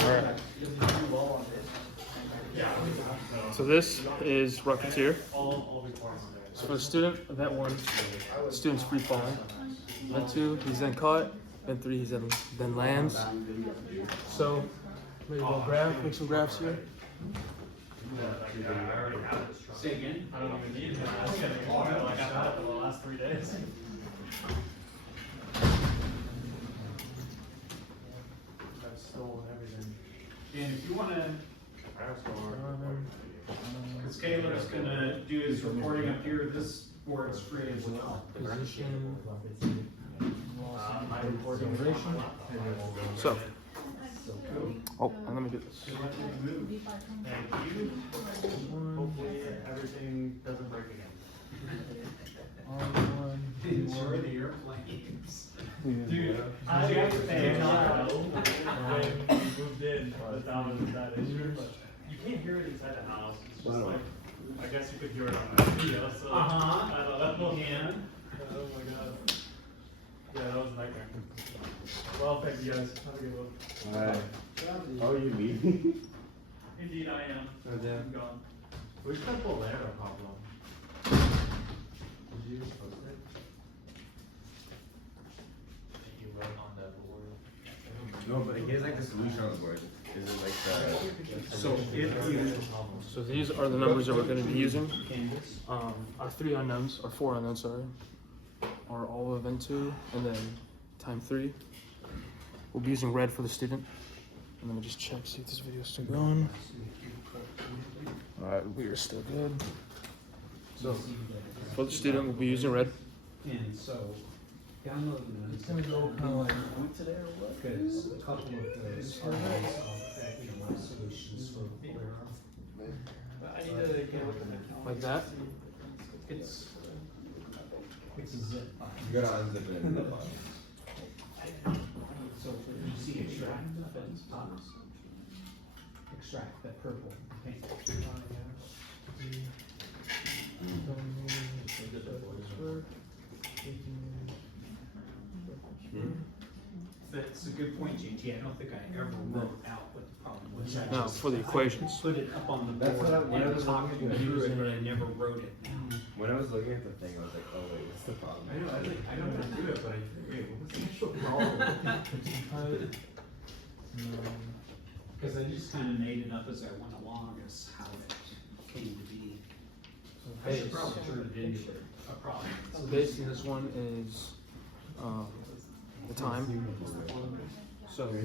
Alright. So this is Rocketeer. So for the student, event 1, student's free falling. Event 2, he's then caught. Event 3, he's then lands. So maybe we'll make some graphs here. Say again? I don't even need it. I was getting water like I've had it for the last 3 days. I've stolen everything. And if you want to, because Caleb's going to do his recording up here, this board's free as well. Position. My recording duration. So. Oh, and let me do this. Thank you. Hopefully everything doesn't break again. Enjoy the airplanes. Dude, I have to say, when we moved in, that was that issue, but you can't hear it inside the house. It's just like, I guess you could hear it on the video, so I don't know. You can. Oh my god. Yeah, that was a nightmare. Well, thank you guys. Have a good one. Alright. How are you leaving? Indeed, I am. Oh, yeah. I'm gone. Which couple there a problem? Did you post it? You wrote on the board. No, but here's like the solution on the board. Is it like the So if you So these are the numbers that we're going to be using. Our 3 unknowns, or 4 unknowns, sorry, are all of event 2, and then time 3. We'll be using red for the student. And let me just check, see if this video is still going. Alright, we are still good. So, for the student, we'll be using red. And so, download it's going to go kind of like point today or what? Because a couple of the surveys of my solutions for I need to get with them. Like that. It's a zip file. you gotta unzip it. So you see extract, extract that purple paint. That's a good point, JT. I don't think I ever wrote out what the problem was. I Now, just for the equations. put it up on the That's board what I- when I and was talked looking through it, through but it. I never wrote it down. When I was looking at the thing, I was like, oh wait, what's the problem? I know how to do it, but I wait, what was the actual problem? Because I just kind of made it up as I went along as how it came to be. I should probably turn it into a problem. So base in this one is the time. So we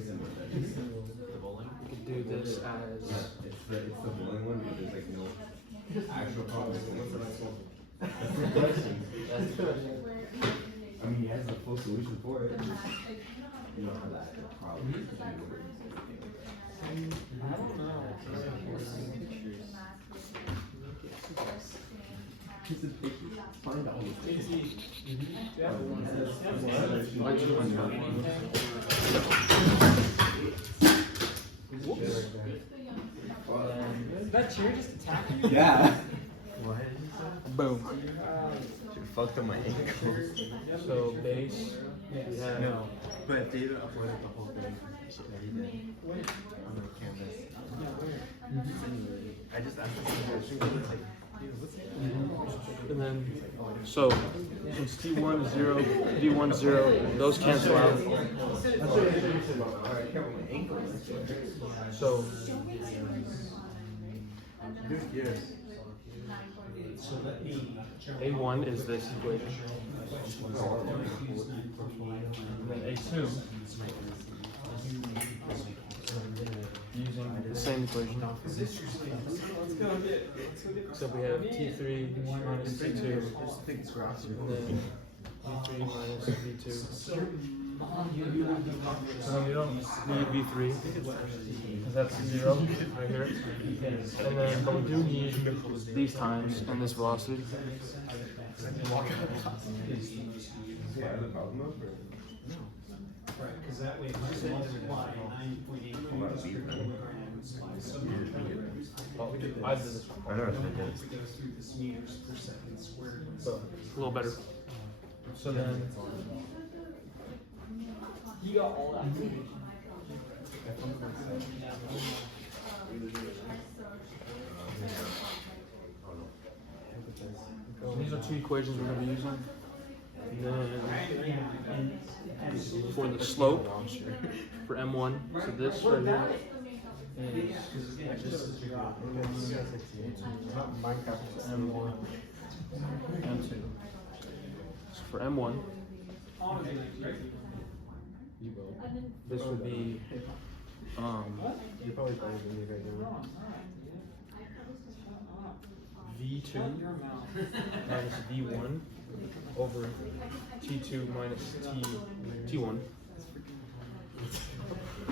could do this as It's the bowling one, but there's like no actual problem. That's the question. That's the question. I mean, he has a full solution for it. You know how that problem is. I don't know. Find all the things. Is that chair just attacking you? Yeah. Boom. Should fucked up my ankles. So base. We have No, but David uploaded the whole thing that he did on the canvas. I just asked him like, and then so since T1 is 0, D1 is 0, those cancel out. So A1 is this equation. And then A2 using the same equation. Except we have T3 minus T2, and then V3 minus V2. So we don't need V3, because that's 0 right here. And then, but we do need these times and this velocity. Right, because that way if I multiply 9.8 kilograms by some I did this I know. it goes through this meters per second squared. so a little better. So then You got all that. two equations we're going to be using. And then for the slope for M1, so this right here is M1, M2. So for M1, this would be You're probably better than me right now. V2 minus V1 over T2 minus T1.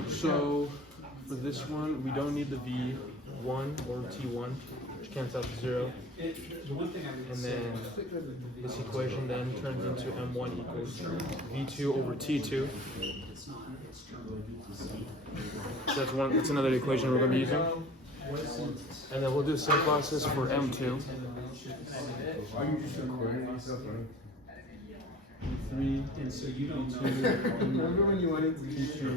So for this one, we don't need the V1 or T1, which cancels out to 0. And then this equation then turns into M1 equals V2 over T2. So that's another equation we're going to be using. And then we'll do the same process for M2. Are you just recording yourself, right? 3 and so you don't Remember when you wanted to teach your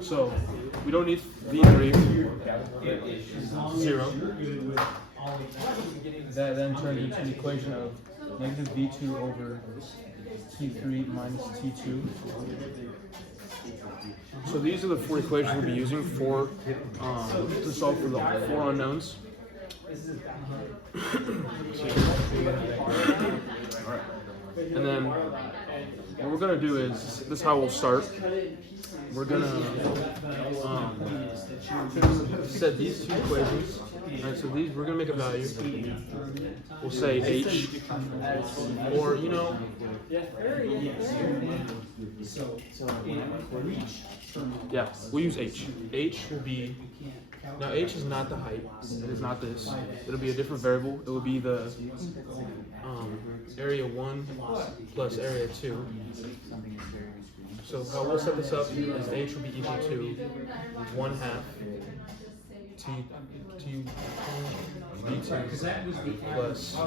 So we don't need V3, 0. That then turned into an equation of negative V2 over T3 minus T2. So these are the 4 equations we'll be using for to solve for the 4 unknowns. And then what we're gonna do is, this is how we'll start. We're gonna set these 2 equations. Alright, so these, we're gonna make a value. We'll say H, or yeah, we'll use H. H will be, now H is not the height, it is not this. It'll be a different variable. It will be the area 1 plus area 2. So how we'll set this up is H will be equal to 1/2 T V2 plus 1/2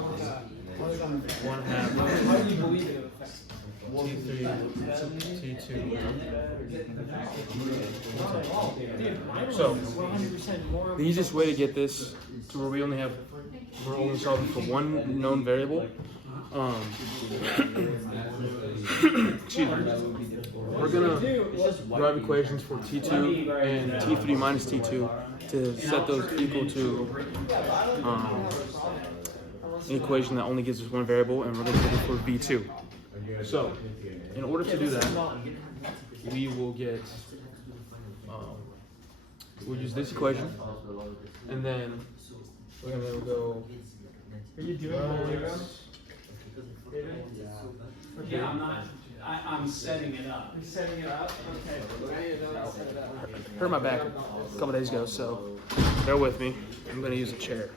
T3 T2. So the easiest way to get this to where we're only solving for one known variable. Excuse me. We're gonna derive equations for T2 and T3 minus T2 to set those equal to an equation that only gives us one variable, and we're gonna do it for V2. So, in order to do that, we will get, we'll use this equation, and then we're gonna go. Are you doing Yeah, I'm setting it up. You're setting it up? Okay. Hurt my back a couple days ago, so bear with me. I'm gonna use a chair.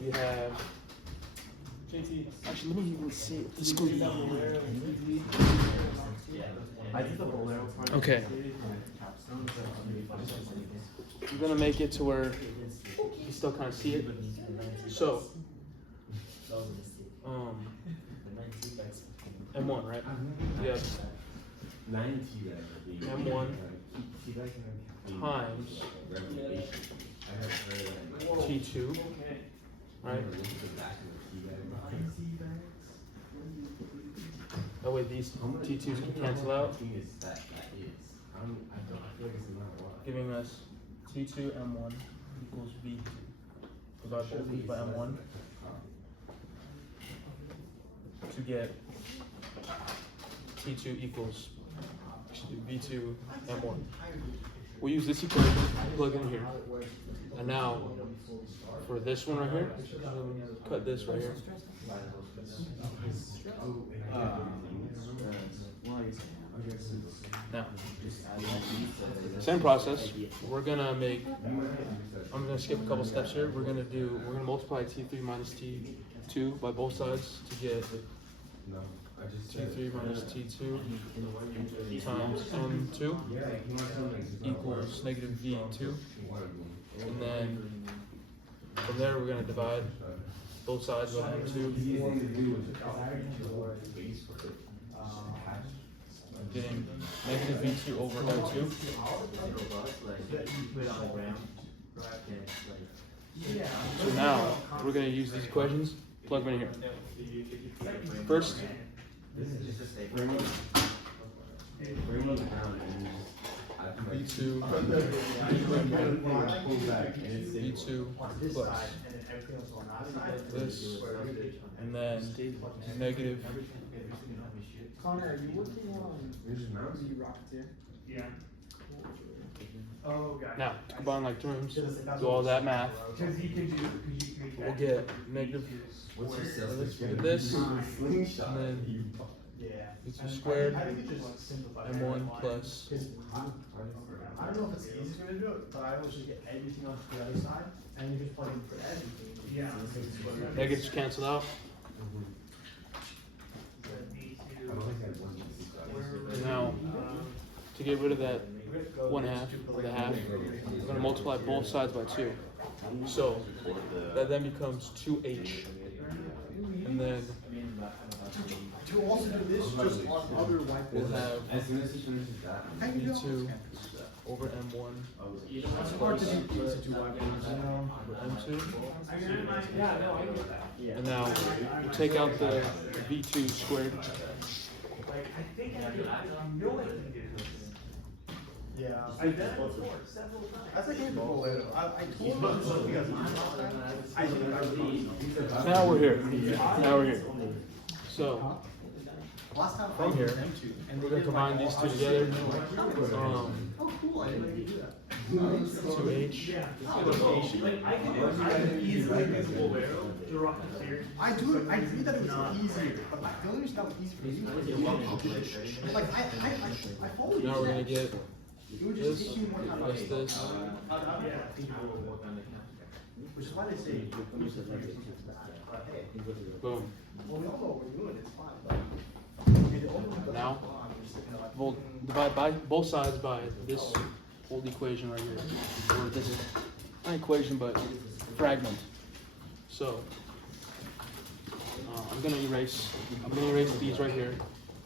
We have JT. Actually, let me even see if this can be. I did the Bolero part. Okay. I'm gonna make it to where you still kind of see it. So, M1, right? We have M1 times T2, right? That way these T2s can cancel out, giving us T2 M1 equals V2. Divide both these by M1 to get T2 equals V2 M1. We'll use this equation, plug in here. And now, for this one right here, cut this right here. Now, same process. We're gonna make, I'm gonna skip a couple steps here. We're gonna multiply T3 minus T2 by both sides to get T3 minus T2 times M2 equals negative V2. And then from there we're going to divide both sides by M2. getting negative V2 over M2. So now we're gonna use these equations, plug them in here. First, V2 V2 plus this, and then negative. Connor, are you working on the Rocketeer? Yeah. Oh, gotcha. Now, to combine like terms, do all that math, Because you can do, because you can make we'll that get negative What's your sales this, pitch? this, Slingshot. and then Yeah. V2 squared, I think it just simplifies M1 plus I don't know if it's the easiest way to do it, but I always just get everything onto the other side, and you just plug in for everything. Yeah. negatives cancel out. And now, to get rid of that 1/2 or the half, we're gonna multiply both sides by 2. So that then becomes 2h, and then To also do this just on other white we'll boards. have As soon as he finishes that, V2 over M1 It's hard to do easy to whiteboards, you know? over M2. Yeah, no, I get that. And now we take out the V2 squared. Like, I think I do, I know I can do this. Yeah. I've done it before, several times. That's a capable way to, I told him because I think I would. Now we're here. Now we're here. So Last time from here, we're gonna combine these two together. Oh, cool, I didn't do that. 2h. Like, I can easily do Bolero, the Rocketeer. I do it, I agree that it was easier, but like, the only reason that was easy for you. Like, I followed you. Now we're gonna get It would just this take you more time. plus this. Which is why they say. Boom. Well, we all know what we're doing, it's fine, but. Now, we'll divide by both sides by this old equation right here, or this not equation but fragment. So I'm gonna erase these right here,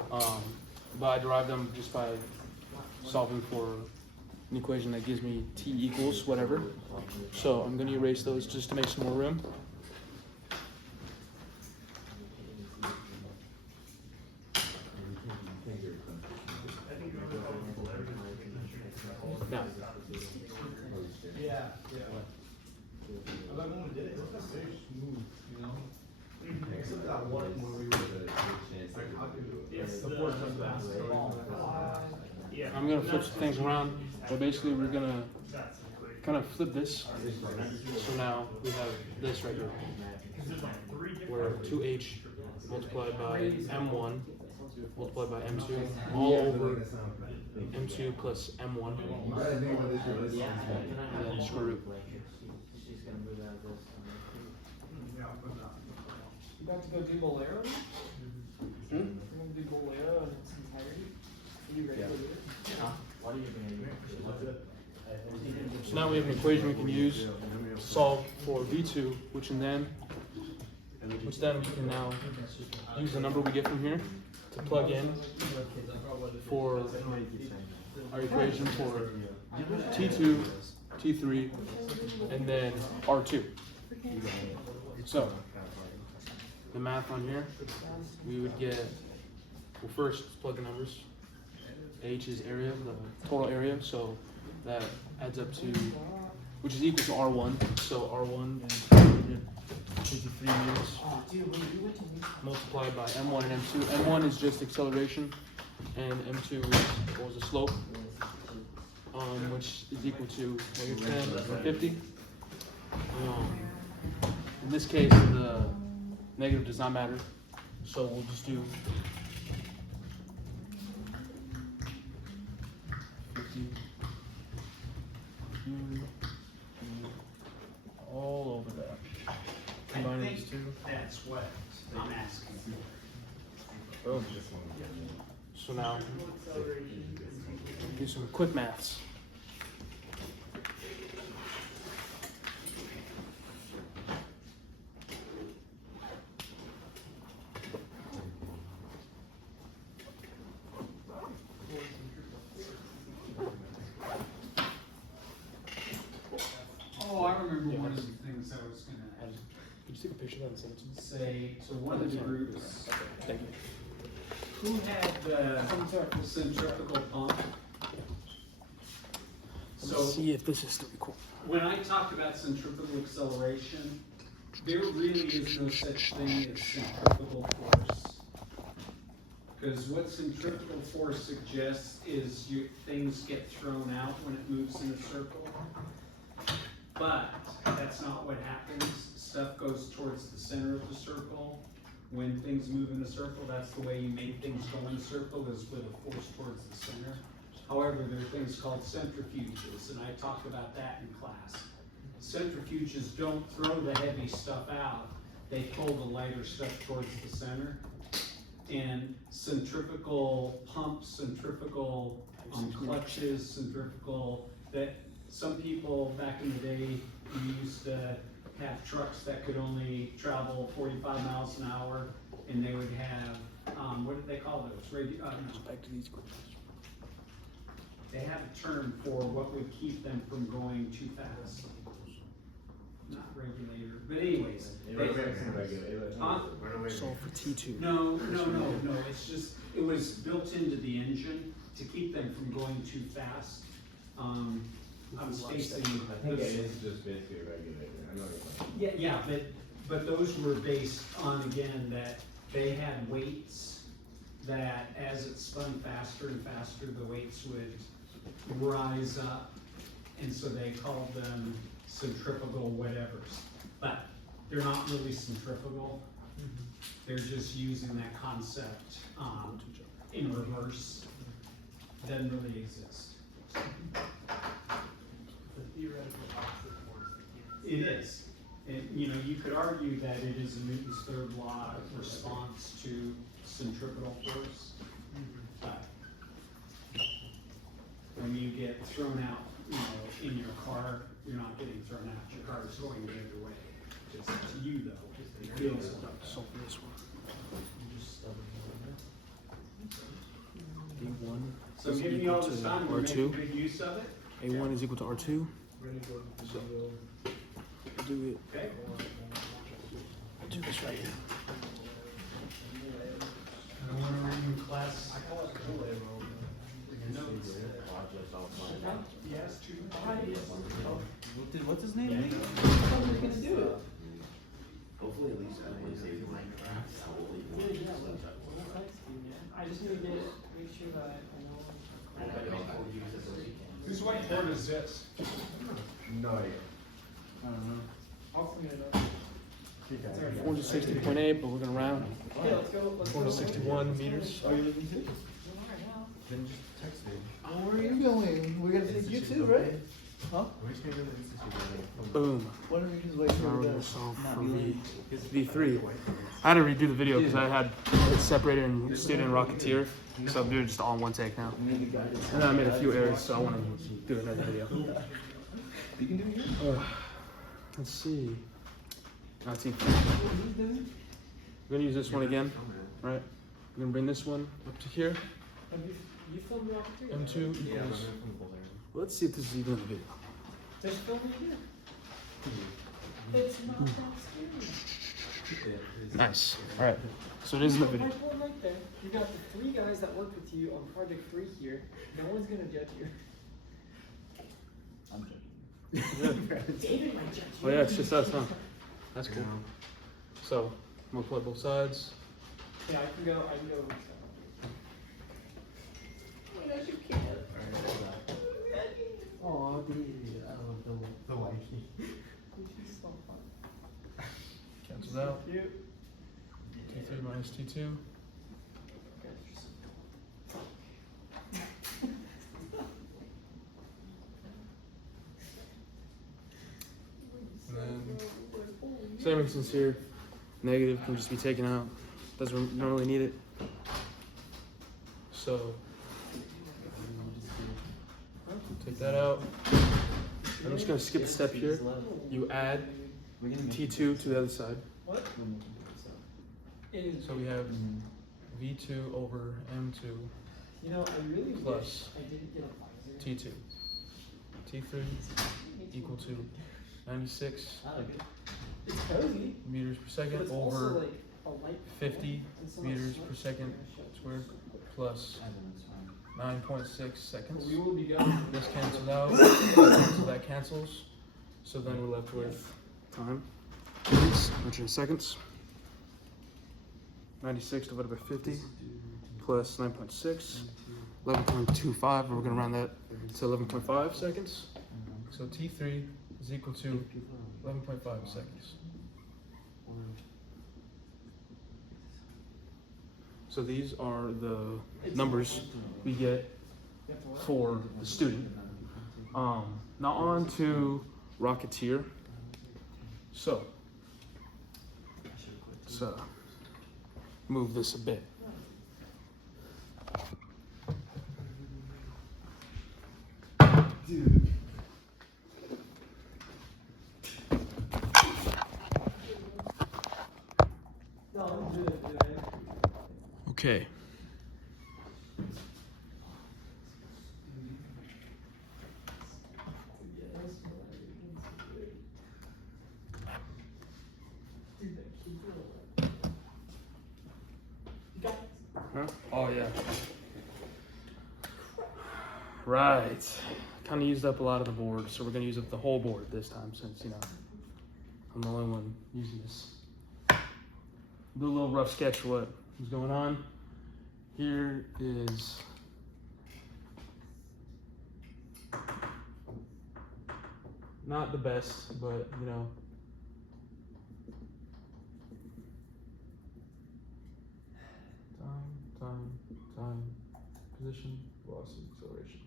but I derive them just by solving for an equation that gives me t equals whatever. So I'm gonna erase those just to make some more room. Now, Yeah, yeah. I like when we did it, it was very smooth, you know? Except that one where we were. It's The portion of basketball. Yeah. I'm gonna flip some things around, but basically we're gonna That's the equation. kind of flip this. So now we have this right here, Because there's like 3 different. where 2h multiplied by m1 multiplied by m2 all over m2 plus m1, and then square root. You about to go do Bolero? You're gonna do Bolero in its entirety? Are you ready to do it? So now we have an equation we can use to solve for v2, which then we can now use the number we get from here to plug in for our equation for T2, T3, and then R2. So the math on here, we would get, well, first let's plug the numbers. H is area, the total area, so that adds up to, which is equal to R1. So R1 53 meters multiplied by M1 and M2. M1 is just acceleration, and M2 is, what was the slope, which is equal to -10 and 50. In this case, the negative does not matter, so we'll just do 50 all over that. Combining these two. That's what I'm asking. Boom. So now, do some quick maths. Could you take a picture of that and send it to me? say, to one of the groups, Thank you. who had the centrifugal pump? Let's So see if this is still recording. when I talk about centrifugal acceleration, there really is no such thing as centrifugal force. Because what centrifugal force suggests is things get thrown out when it moves in a circle. But that's not what happens. Stuff goes towards the center of the circle. When things move in a circle, that's the way you make things go in a circle, is with a force towards the center. However, there are things called centrifuges, and I talked about that in class. Centrifuges don't throw the heavy stuff out, they pull the lighter stuff towards the center. And centrifugal pumps, centrifugal clutches, centrifugal, that some people back in the day used to have trucks that could only travel 45 miles an hour, and they would have, what did they call those? No. Back to these questions. They had a term for what would keep them from going too fast. Not regulator, but anyways. Huh? So for T2. No, it's just, it was built into the engine to keep them from going too fast. I was facing. I think it is just basically a regulator. I know you're right. Yeah, but those were based on, again, that they had weights that as it spun faster and faster, the weights would rise up. And so they called them centrifugal whatevers. But they're not really centrifugal. They're just using that concept in reverse. Doesn't really exist. The theoretical opposite force. It is. And, you could argue that it is a Newton's third law response to centripetal force. But when you get thrown out, in your car, you're not getting thrown out. Your car is going the other way. Just to you, though, it feels like. So for this one. A1 So is giving you equal all to this time, we're making R2. good use of it. A1 is equal to R2. Do it. Okay. Do this right here. I want to read you class. Notes. Yes, two. What's his name? Hopefully at least at Wednesday, I just need to make sure that I know. Whose whiteboard is this? No idea. I don't know. I'll clean it up. 460.8, but we're gonna round. Okay, let's go. 461 meters. Are you looking too? Now. Then just text me. Oh, where are you going? We're gonna take you too, right? Huh? We're just gonna go to the institute. Boom. Why don't we just wait Now for we're the gonna solve not for be V3. I had to redo the video because I had it separated in student and Rocketeer. So I'm doing it just all in one take now. maybe guided. And then I made a few errors, so I want to do another video. You can do it here. Let's see. Not T3. We're gonna use this one again, right? We're gonna bring this one up to here. Have you filmed the Rocketeer? M2 Yeah, I'm equals. from the boulder. Let's see if this is even in the video. Just film it here. It's not that scary. Nice. All right. So it is in the You video. got the whiteboard right there. You got the 3 guys that worked with you on project 3 here. No one's gonna judge you. I'm joking. David might judge you. Oh yeah, it's just us, huh? That's cool. So multiply both sides. Yeah, I can go. Oh, I love the wifey. She's so fun. Cancels out. Cute. T3 minus T2. And then same instance here. Negative can just be taken out. Doesn't normally need it. So take that out. I'm just gonna skip a step here. You add T2 to the other side. What? Is So we have V2 over M2 you know, I really plus wish I didn't get a visor. T2. T3 equal to 96 It's cozy. meters per But second it's also over like a light 50 and someone meters smart per second squared plus 9.6 seconds. We will be going. This cancels out, so that cancels. So then we're left with time, which is seconds. 96 divided by 50 plus 9.6, 11.25. We're gonna round that to 11.5 seconds. So T3 is equal to 11.5 seconds. So these are the numbers we get for the student. Now on to Rocketeer. So move this a bit. Dude. Okay. Huh? Oh yeah. Right. Kind of used up a lot of the board, so we're gonna use up the whole board this time, since I'm the only one using this. Do a little rough sketch of what is going on. Here is not the best, but time, position, velocity, acceleration.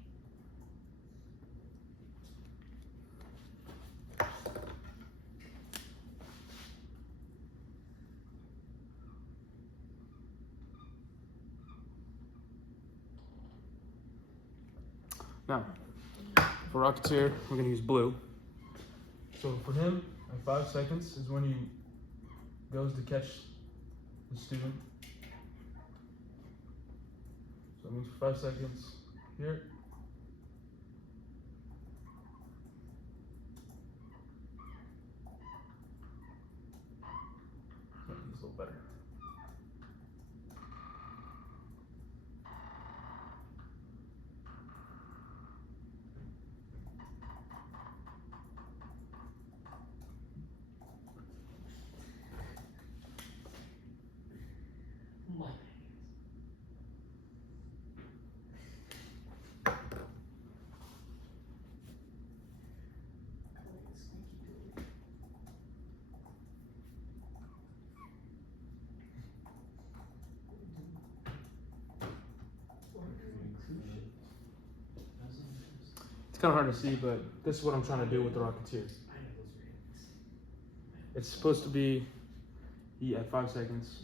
Now, for Rocketeer, we're gonna use blue. So for him, at 5 seconds is when he goes to catch the student. So it means for 5 seconds here. He's a little better. It's kind of hard to see, but this is what I'm trying to do with the Rocketeer. It's supposed to be at 5 seconds.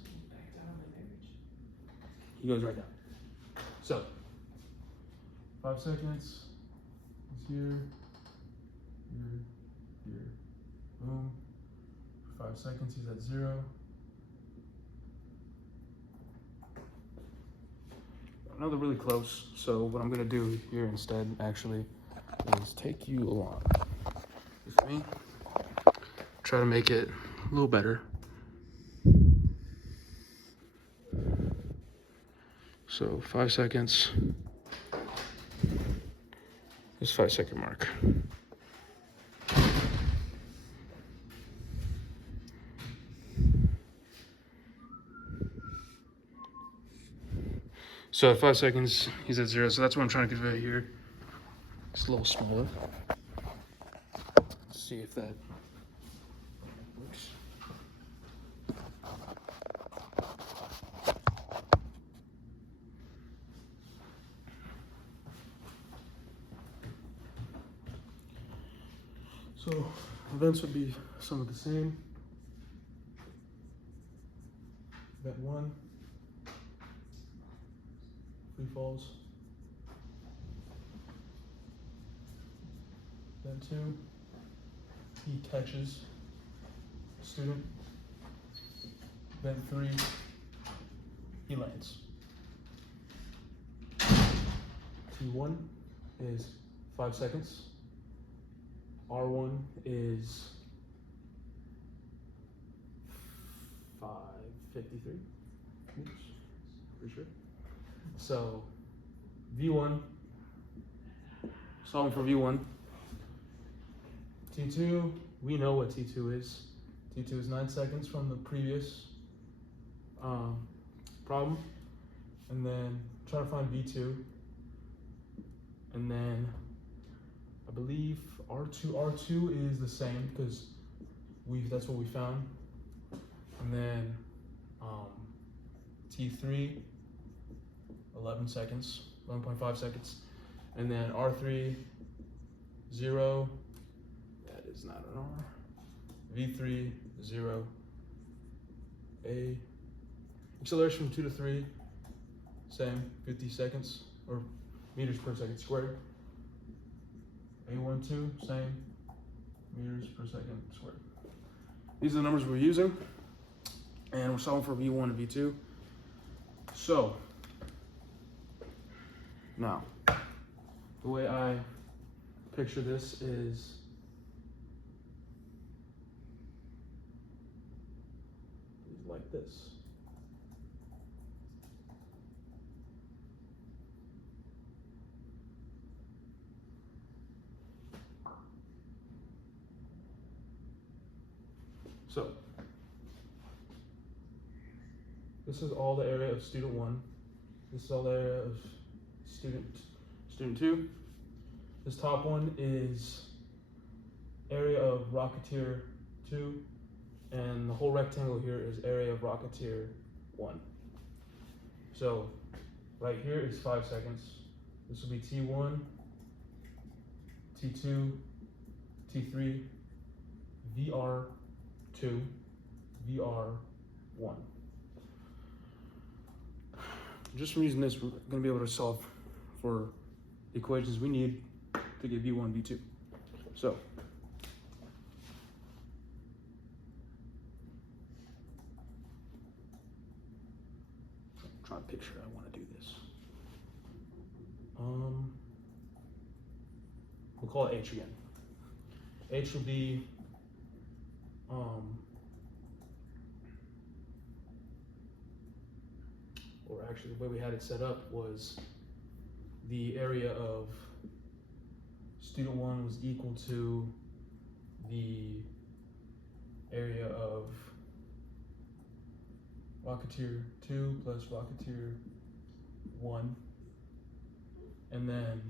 He goes right down. So 5 seconds. He's here, here. Boom. For 5 seconds, he's at 0. I know they're really close, so what I'm gonna do here instead, actually, is take you along with me. Try to make it a little better. So 5 seconds. This 5 second mark. So at 5 seconds, he's at 0. So that's what I'm trying to convey here. It's a little smaller. Let's see if that works. So events would be some of the same. Event 1, free falls. Event 2, he catches the student. Event 3, he lands. T1 is 5 seconds. R1 is 53 meters, pretty sure. So V1, solving for V1. T2, we know what T2 is. T2 is 9 seconds from the previous problem. And then try to find V2. And then I believe R2 is the same because that's what we found. And then T3, 11 seconds, 11.5 seconds. And then R3, 0, that is not an R. V3, 0. A, acceleration from 2 to 3, same, 50 seconds, or meters per second squared. A1, 2, same, meters per second squared. These are the numbers we're using, and we're solving for V1 and V2. So, now, the way I picture this is like this. So, this is all the area of student 1. This is all the area of student 2. This top one is area of Rocketeer 2, and the whole rectangle here is area of Rocketeer 1. So, right here is 5 seconds. This will be T1, T2, T3, VR2, VR1. Just from using this, we're going to be able to solve for the equations we need to get V1, V2. So, I'm trying to picture how I want to do this. We'll call it H again. H will be or actually the way we had it set up was the area of student 1 was equal to the area of Rocketeer 2 plus Rocketeer 1, and then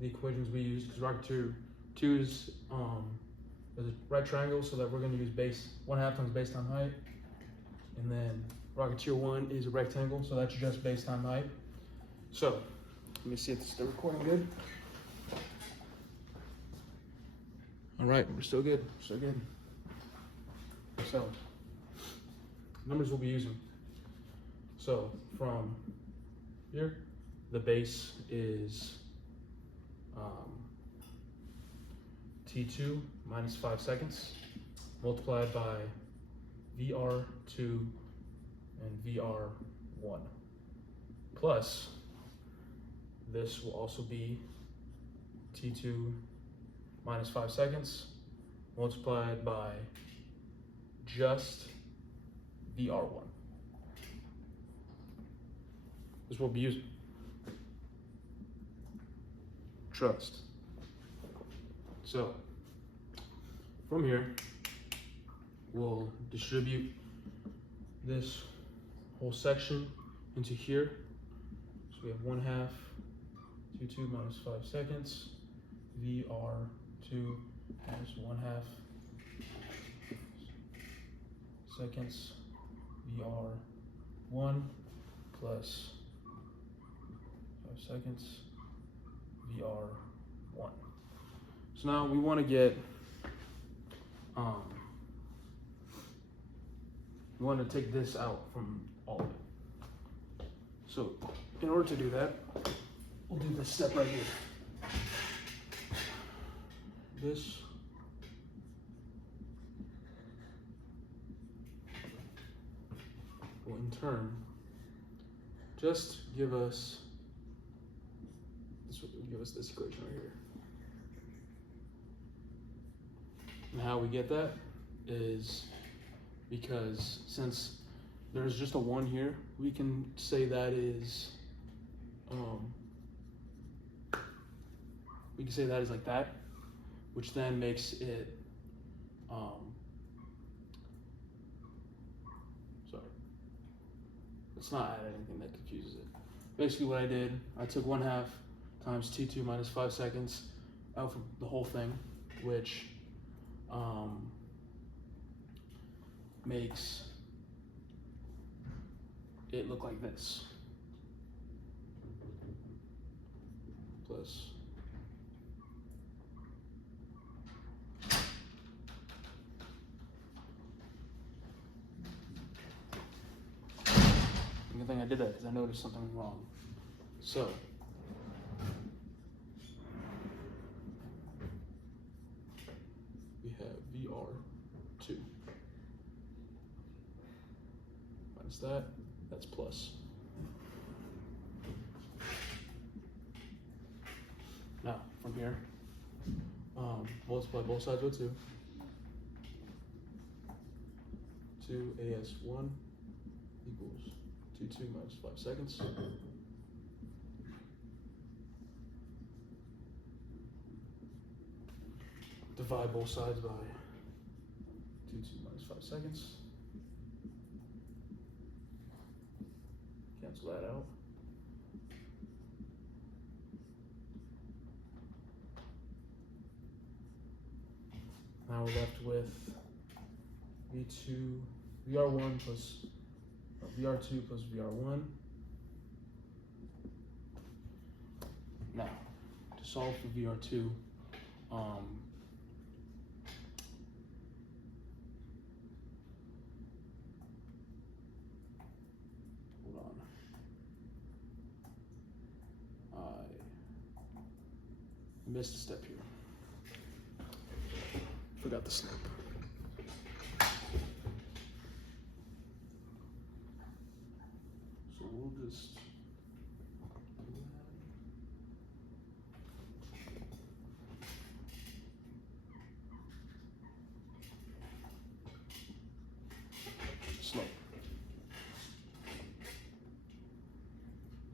the equations we use, because Rocketeer 2 is a right triangle, so that we're going to use base 1/2 times base times height, and then Rocketeer 1 is a rectangle, so that's just base times height. So let me see if it's still recording good. All right, we're still good. Still good. So, numbers we'll be using. So, from here, the base is T2 minus 5 seconds multiplied by VR2 and VR1 plus this will also be T2 minus 5 seconds multiplied by just VR1. This is what we'll be using. Trust. So, from here, we'll distribute this whole section into here. So we have 1/2 T2 minus 5 seconds, VR2 minus 1/2 seconds, VR1 plus 5 seconds, VR1. So now we want to get, we want to take this out from all of it. So in order to do that, we'll do this step right here. This will in turn just give us this equation right here. And how we get that is because since there's just a 1 here, we can say that is, we can say that is like that, which then makes it, sorry, let's not add anything that confuses it. Basically what I did, I took 1/2 times T2 minus 5 seconds out for the whole thing, which makes it look like this. Plus the good thing I did that because I noticed something wrong. So we have VR2 minus that, that's plus. Now from here, multiply both sides with 2. 2 AS1 equals T2 minus 5 seconds. Divide both sides by T2 minus 5 seconds. Cancel that out. Now we're left with VR1 plus VR2 plus VR1. Now, to solve for VR2, hold on. I missed a step here. Forgot the snap. So we'll just slope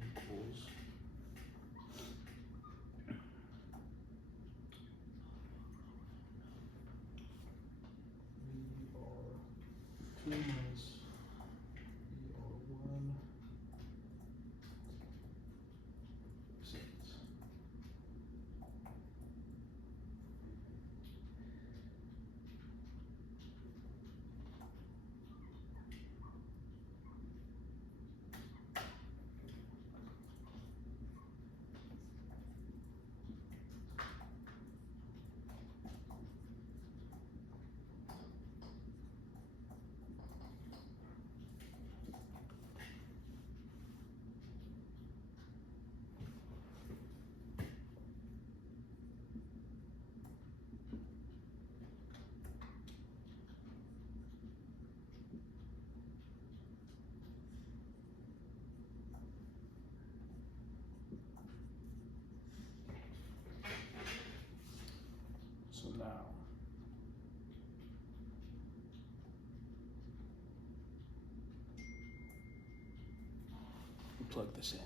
equals VR2 minus VR1 seconds. So now we plug this in.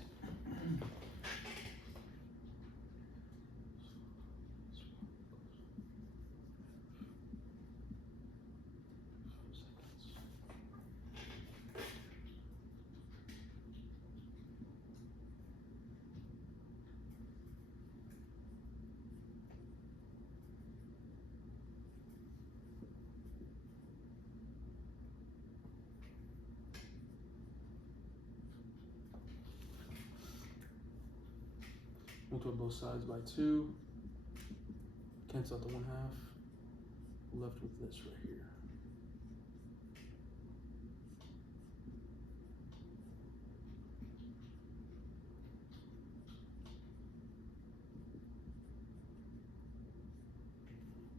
Multiply both sides by 2. Cancel out the 1/2. We're left with this right here.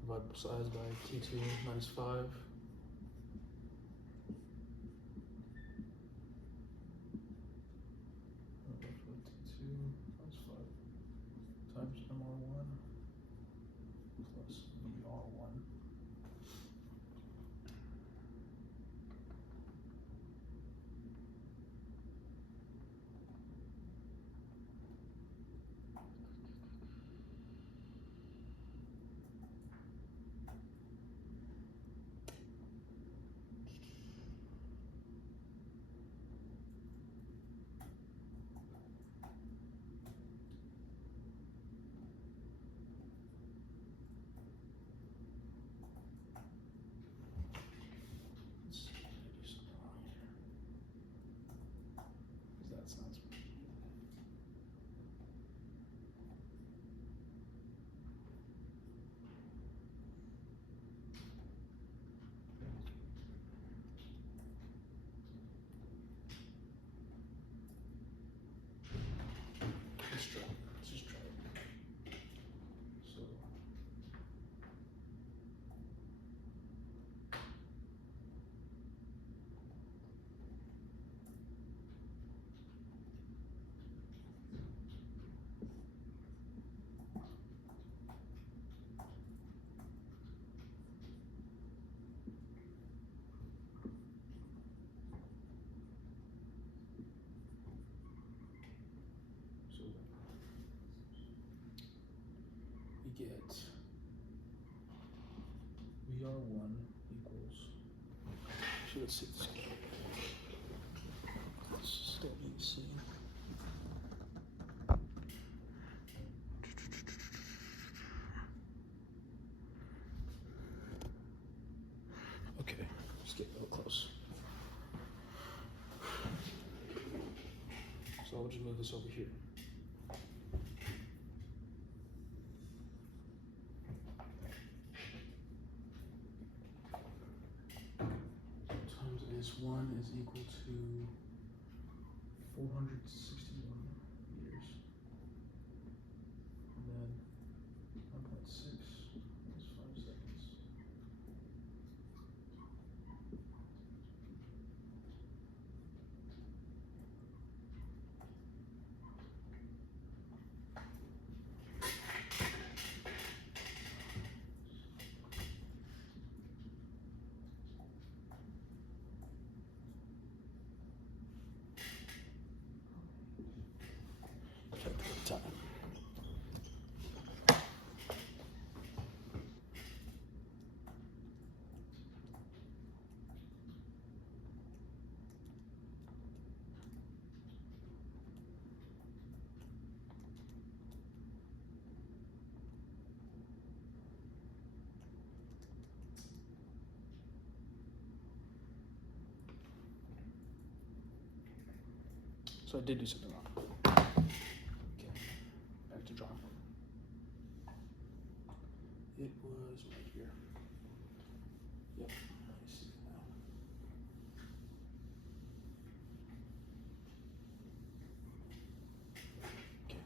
Divide both sides by T2 minus 5. Left with T2 minus 5 times MR1 plus VR1. let's see this. Let's start using. Okay, let's get real close. So I'll just move this over here. Times S1 is equal to 461 meters. And then 1.6 is 5 seconds. Time. So I did do something wrong. Okay, back to drawing. It was right here. Yep, I see it now. Okay.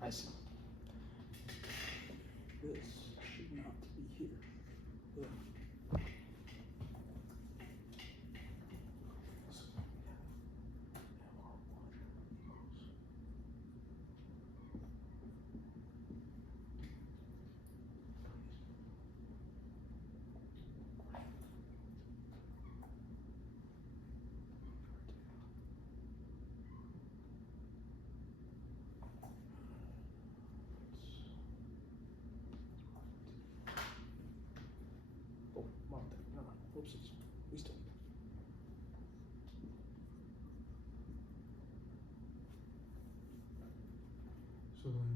I see. This should not be here. Ugh. So we have MR1 equals. Oh, wrong thing. Never mind. Whoopsies. We still. So then.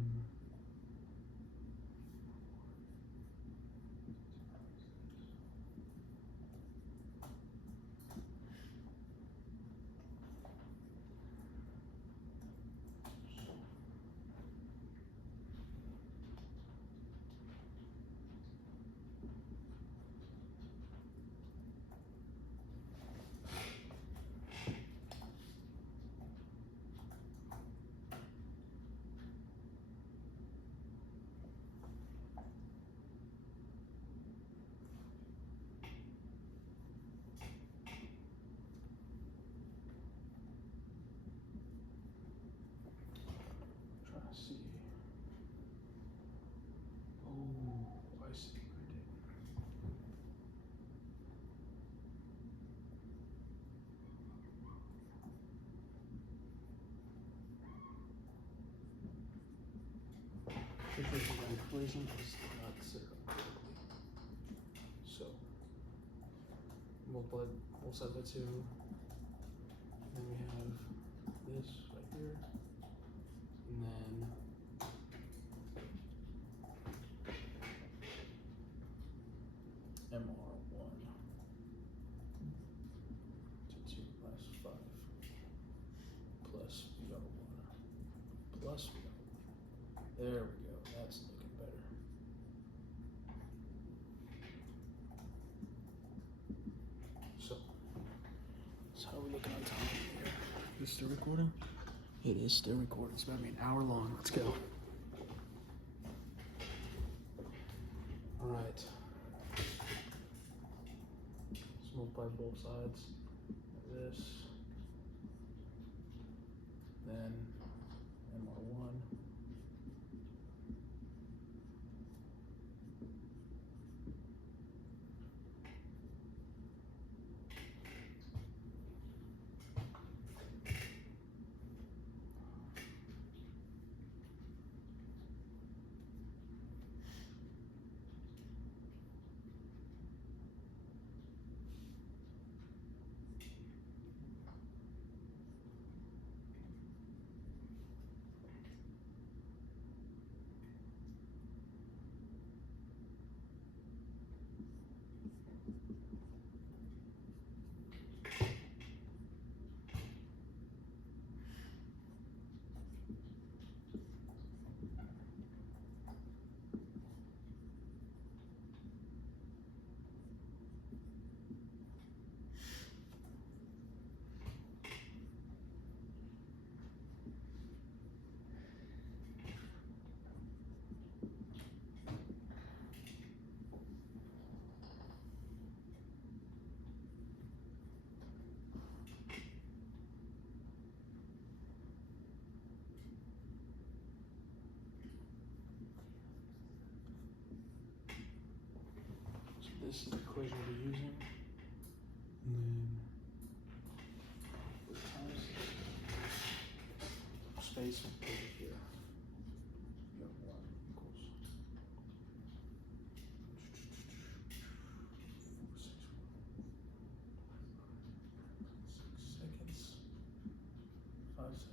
Trying to see. Oh, I see what I did. Difference in equation is not set up correctly. So multiply both sides by 2. Then we have this right here. And then MR1 to 2 plus 5 plus VR1 plus VR1. There we go. That's looking better. So how are we looking on time here? Is it still recording? It is still recording. It's about to be an hour long. Let's go. All right. Let's multiply both sides. This. Then MR1. This is the equation we're using. And then times space over here. No, 1 equals 6 seconds. 5 seconds.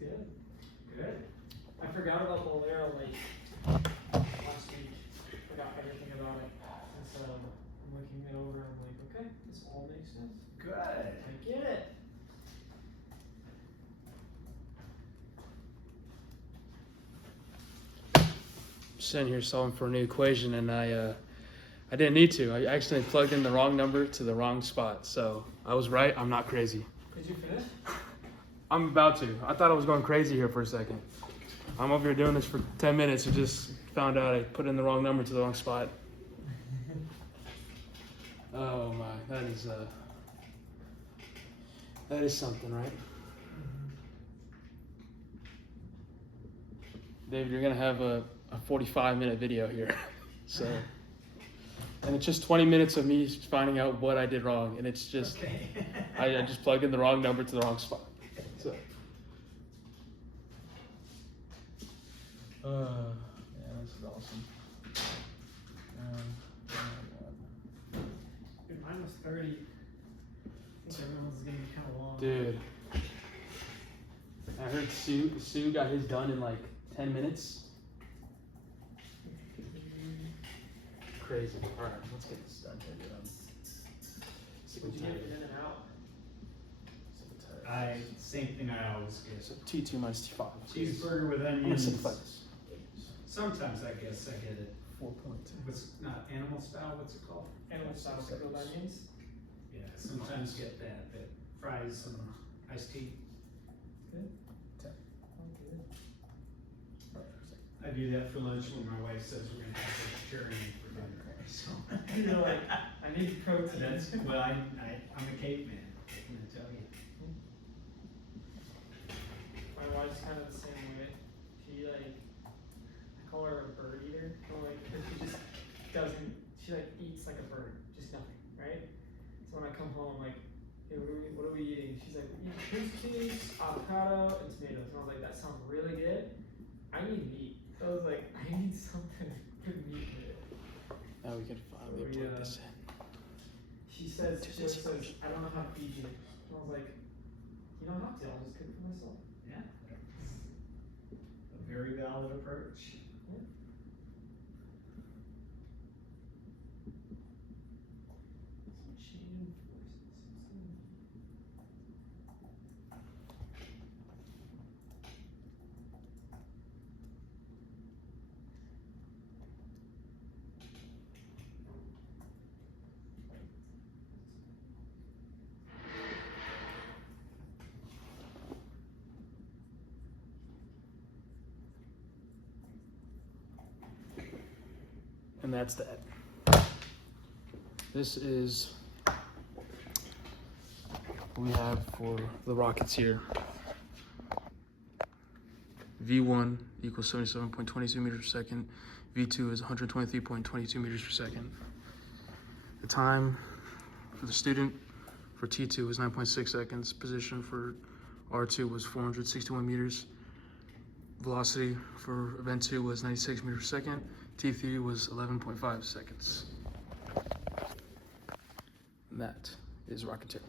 Good. Good. I forgot about Bolero like last week. Forgot everything about it. And so I'm looking it over and I'm like, okay, this all makes sense. Good. I get it. Sitting here solving for a new equation, and I didn't need to. I accidentally plugged in the wrong number to the wrong spot. So I was right. I'm not crazy. Did you finish? I'm about to. I thought I was going crazy here for a second. I'm over here doing this for 10 minutes and just found out I put in the wrong number to the wrong spot. Oh my, that is something, right? David, you're gonna have a 45-minute video here. So, and it's just 20 minutes of me finding out what I did wrong, and it's just Okay. I just plugged in the wrong number to the wrong spot. So, yeah, this is awesome. Dude, mine was 30. I think everyone's is gonna be kind of long. Dude, I heard Sue got his done in like 10 minutes. Crazy. All right, let's get this done here, dude. I'm sick Would and you get tired. it in and out? Sick and tired. Same thing I always get. So T2 minus T5. Cheeseburger with I'm gonna onions. simplify this. Sometimes I guess I get it. 4.2. What's not animal style? What's it called? Animal style pickled onions. Yeah, sometimes get that fries some iced tea. I do that for lunch when my wife says we're gonna have vegetarian for dinner. So You're like, I need protein. that's well, I'm a caveman. I'm gonna tell you. My wife's kind of the same way. She like, I call her a bird eater. I'm like, 'cause she just doesn't. She like eats like a bird, just nothing, right? So when I come home, I'm like, hey, what are we eating? She's like, we eat goose cheese, avocado, and tomatoes. And I was like, that sounds really good. I need meat. So I was like, I need something with meat in it. Now we can finally So we, plug this in. She says, I don't know how to feed you. And I was like, you don't have to. I'll just cook it for myself. Yeah. A very valid approach. Chain forces. And that's that. This is what we have for the Rocketeer. V1 equals 77.22 meters per second. V2 is 123.22 meters per second. The time for the student for T2 was 9.6 seconds. Position for R2 was 461 meters. Velocity for event 2 was 96 meters per second. T3 was 11.5 seconds. And that is Rocketeer.